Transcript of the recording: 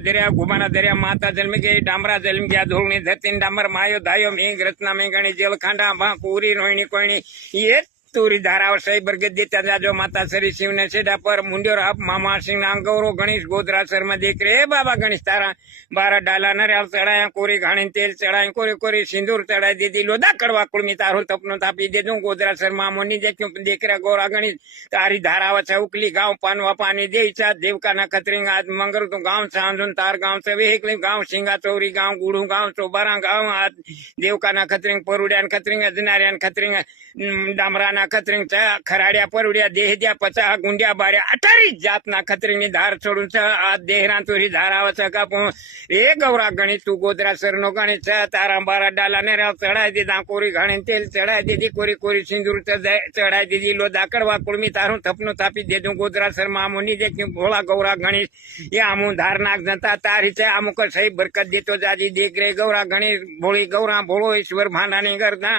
दरिया घुमाना दरिया माता जन्म गई डामरा जन्म गया धूलनी धरती डामर मायो धायो मेघ रत्ना मेघणी जल खांडा भा पूरी रोहिणी कोयणी ये तुरी धारावर सही बरगद देता जाजो माता सरी शिव ने सेडा पर मुंड्योर आप मामा सिंह नाम गौरव गणेश गोदरा सर में देख रे बाबा गणेश तारा 12 डाला नरियाल चढ़ाया कोरी घाणी तेल चढ़ाए कोरी कोरी सिंदूर चढ़ाई दे दी लोदा कड़वा कुड़मी तारो तपनो तापी दे दूं गोदरा सर मामो नी देखो देख रहा गौरा गणेश तारी धाराव से उकली गांव पानवा पानी दे इच्छा देवका ना खतरिंग आज मंगल तो गांव सांजुन तार गांव से वेहकली गांव सिंगा चौरी गांव गुड़ू गांव चोबारा गांव आज देवका ना खतरिंग परुड्यान खतरिंग अजनार्यान खतरिंग डामराना खतरिंग खराड्या परुड्या देहद्या पचा गुंड्या बाऱ्या 18 जातना खतरिंगनी धार छोडून आज देहरा चोरी धारावच कापून ए गौरा गणेश तू गोदरा सरनो गणेश तारा 12 डाला नेरा चढ़ाई दीदा कोरी घाणी तेल चढ़ाई दीदी कोरी कोरी सिंदूर चढ़ाई दीदी लोदा कड़वा कुड़मी तारू थपनो थापी दे दूं गोदरा सर मामोनी देखी भोला गौरा गणेश ये आमू धार नाग जनता तारी से आमुक सही बरकत देतो जाजी देख रे गौरा गणेश भोली गौरा भोलो ईश्वर भांडानी करता